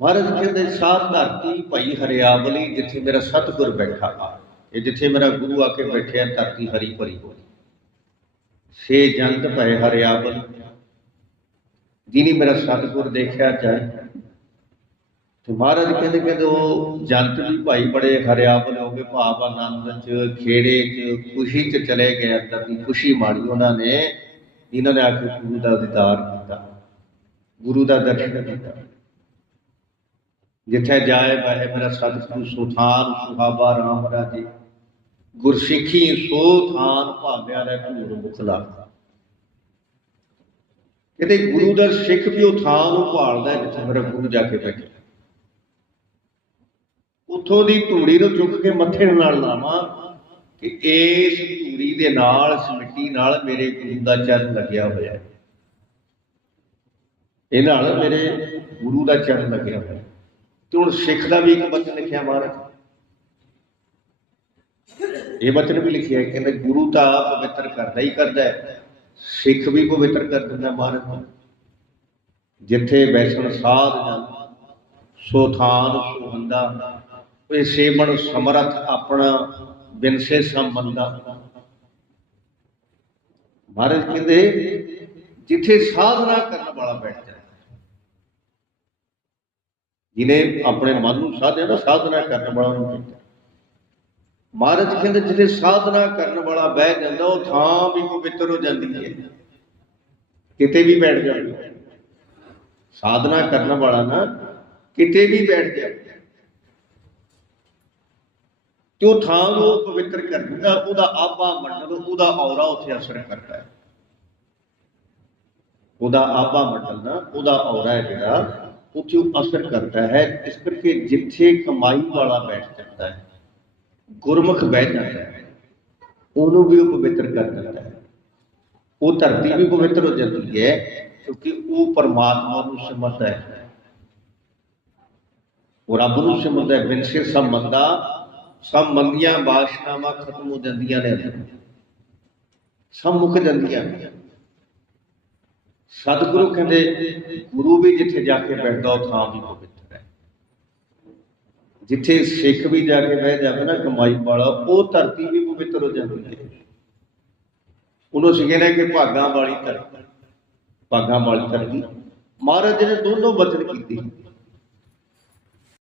ਮਹਾਰਾਜ ਕਹਿੰਦੇ, ਸਾਧ ਧਰਤੀ ਭਈ ਹਰਿਆਵਲੀ, ਜਿੱਥੇ ਮੇਰਾ ਸਤਿਗੁਰ ਬੈਠਾ ਇਹ ਜਿੱਥੇ ਮੇਰਾ ਗੁਰੂ ਆ ਕੇ ਬੈਠਿਆ ਧਰਤੀ ਹਰੀ ਭਰੀ ਹੋਈ। ਸੇ ਜੰਤ ਭਏ ਹਰਿਆਵਲ। ਜਿਹਨੇ ਮੇਰਾ ਸਤਿਗੁਰ ਦੇਖਿਆ ਜਾਏ ਤੇ ਮਹਾਰਾਜ ਕਹਿੰਦੇ ਕਹਿੰਦੇ ਉਹ ਜੰਤ ਵੀ ਭਾਈ ਬੜੇ ਹਰਿਆਵਲ ਹੋ ਗਏ, ਭਾਵ ਆਨੰਦ ਚ, ਖੇੜੇ ਚ, ਖੁਸ਼ੀ ਚ ਚਲੇ ਗਏ ਅੰਦਰ ਦੀ, ਖੁਸ਼ੀ ਮਾਣੀ ਉਹਨਾਂ ਨੇ। ਇਹਨਾਂ ਨੇ ਆ ਕੇ ਗੁਰੂ ਦਾ ਦੀਦਾਰ ਕੀਤਾ। ਗੁਰੂ ਦਾ ਦਰਸ਼ਨ ਕੀਤਾ। ਜਿੱਥੇ ਜਾਏ ਬਹਿ ਮੇਰਾ ਸਤਿਗੁਰੂ ਸੁਥਾਨ ਸੁਹਾਬਾ ਰਾਮ ਰਾਜੇ। ਗੁਰਸਿੱਖੀ ਸੋ ਥਾਨ ਭਾਗਿਆ ਰਹਿ ਧੂੜ ਮੁਖਲਾ ਕਹਿੰਦੇ ਗੁਰੂ ਦਾ ਸਿੱਖ ਵੀ ਉਹ ਥਾਂ ਨੂੰ ਭਾਲਦਾ ਜਿੱਥੇ ਮੇਰਾ ਗੁਰੂ ਜਾ ਕੇ ਬੈਠੇ। ਉੱਥੋਂ ਦੀ ਧੂੜੀ ਨੂੰ ਚੁੱਕ ਕੇ ਮੱਥੇ ਨਾਲ ਲਾਵਾਂ ਕਿ ਇਸ ਧੂੜੀ ਦੇ ਨਾਲ, ਇਸ ਮਿੱਟੀ ਨਾਲ ਮੇਰੇ ਗੁਰੂ ਦਾ ਚਰਨ ਲੱਗਿਆ ਹੋਇਆ ਹੈ। ਇਹ ਨਾਲ ਮੇਰੇ ਗੁਰੂ ਦਾ ਚਰਨ ਲੱਗਿਆ ਹੋਇਆ ਤੇ ਹੁਣ ਸਿੱਖ ਦਾ ਵੀ ਇੱਕ ਬਚਨ ਲਿਖਿਆ ਮਹਾਰਾਜ। ਇਹ ਬਚਨ ਵੀ ਲਿਖਿਆ ਹੈ, ਕਹਿੰਦੇ ਗੁਰੂ ਤਾਂ ਪਵਿੱਤਰ ਕਰਦਾ ਹੀ ਕਰਦਾ ਹੈ। ਸਿੱਖ ਵੀ ਪਵਿੱਤਰ ਕਰ ਦਿੰਦਾ ਮਹਾਰਾਜ। ਜਿੱਥੇ ਬੈਸਣ ਸਾਧ ਜਨ ਸੋ ਥਾਨ ਸੁਹੰਦਾ ਇਹ ਸੇਵਣ ਸਮਰਥ ਆਪਣਾ ਬਿਨਸੇ ਸੰਬੰਧਾ ਮਹਾਰਾਜ ਕਹਿੰਦੇ, ਜਿੱਥੇ ਸਾਧਨਾ ਕਰਨ ਵਾਲਾ ਬੈਠ ਜਿਹਨੇ ਆਪਣੇ ਮਨ ਨੂੰ ਸਾਧਿਆ ਨਾ, ਸਾਧਨਾ ਕਰਨ ਵਾਲਾ ਨੂੰ ਕਹਿੰਦੇ ਮਹਾਰਾਜ ਕਹਿੰਦੇ ਜਿਹੜੇ ਸਾਧਨਾ ਕਰਨ ਵਾਲਾ ਬਹਿ ਜਾਂਦਾ, ਉਹ ਥਾਂ ਵੀ ਪਵਿੱਤਰ ਹੋ ਜਾਂਦੀ ਹੈ। ਕਿਤੇ ਵੀ ਬੈਠ ਜਾਂਦਾ ਸਾਧਨਾ ਕਰਨ ਵਾਲਾ ਨਾ, ਕਿਤੇ ਵੀ ਬੈਠ ਜਾਏ ਤੇ ਥਾਂ ਉਹ ਪਵਿੱਤਰ ਕਰ ਦਿੰਦਾ, ਉਹਦਾ ਆਬਾ ਮੰਡਲ, ਉਹਦਾ ਔਰਾ ਉੱਥੇ ਅਸਰ ਕਰਦਾ। ਹੈ ਉਹਦਾ ਆਭਾ ਮੰਡਲ ਨਾ, ਉਹਦਾ ਔਰਾ ਹੈ ਜਿਹੜਾ ਉੱਥੇ ਉਹ ਅਸਰ ਕਰਦਾ ਹੈ, ਇਸ ਕਰਕੇ ਜਿੱਥੇ ਕਮਾਈ ਵਾਲਾ ਬੈਠ ਜਾਂਦਾ ਹੈ, ਗੁਰਮੁਖ ਬਹਿ ਜਾਂਦਾ ਹੈ, ਉਹਨੂੰ ਵੀ ਉਹ ਪਵਿੱਤਰ ਕਰ ਦਿੰਦਾ ਹੈ। ਉਹ ਧਰਤੀ ਵੀ ਪਵਿੱਤਰ ਹੋ ਜਾਂਦੀ ਹੈ, ਕਿਉਂਕਿ ਉਹ ਪਰਮਾਤਮਾ ਨੂੰ ਸਮਝਦਾ ਹੈ। ਉਹ ਰੱਬ ਨੂੰ ਸਮਝਦਾ ਹੈ ਬਿਨਸੇ ਸੰਬੰਧਾ ਸਭ ਮੰਗੀਆਂ ਬਾਸ਼ਨਾਵਾਂ ਖਤਮ ਹੋ ਜਾਂਦੀਆਂ ਨੇ। ਸਭ ਮੁੱਕ ਜਾਂਦੀਆਂ ਨੇ। ਸਤਿਗੁਰੂ ਕਹਿੰਦੇ, ਗੁਰੂ ਵੀ ਜਿੱਥੇ ਜਾ ਕੇ ਬੈਠਦਾ, ਉਹ ਥਾਂ ਵੀ ਪਵਿੱਤਰ ਹੈ। ਜਿੱਥੇ ਸਿੱਖ ਵੀ ਜਾ ਕੇ ਬਹਿ ਜਾਵੇ ਨਾ, ਕਮਾਈ ਵਾਲਾ, ਉਹ ਧਰਤੀ ਵੀ ਪਵਿੱਤਰ ਹੋ ਜਾਂਦੀ ਹੈ। ਉਹਨੂੰ ਸੀ ਕਹਿੰਦੇ ਕਿ ਭਾਗਾਂ ਵਾਲੀ ਧਰਤੀ, ਭਾਗਾਂ ਵਾਲੀ ਧਰਤੀ। ਮਹਾਰਾਜ ਜੀ ਨੇ ਦੋਨੋਂ ਬਚਨ ਕੀਤੀ।